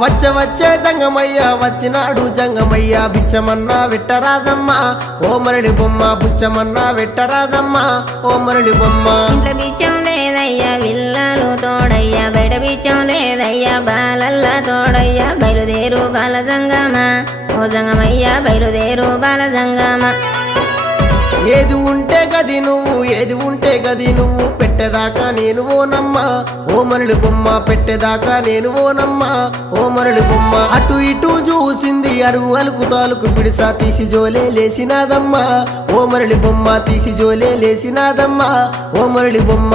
వచ్చే జంగమయ్య వచ్చినాడు జంగమయ్య బిచ్చమన్నా వెట్టరాదమ్మా ఓ మరళి బొమ్మ బుచ్చమన్నా వెట్టరాదమ్మా ఓ మరళి బొమ్మ ఇంట్లో బిచ్చం లేదయ్యా విల్లాలు తోడయ్యా బయట బిచ్చం లేదయ్యా బాలల్లా తోడయ్యా బయలుదేరు బాల జంగమా ఓ జంగమయ్య బయలుదేరు బాల జంగమా ఏది ఉంటే గది నువ్వు పెట్టేదాకా నేను ఓనమ్మా ఓ మరళి బొమ్మ పెట్టేదాకా నేను ఓనమ్మా ఓ మరళి బొమ్మ అటు ఇటు చూసింది అరుగు అలుకు తాలుకు పిడిసా తీసి జోలే లేసినాదమ్మా ఓ మరళి బొమ్మ తీసి జోలే లేసినాదమ్మా ఓ మరళి బొమ్మ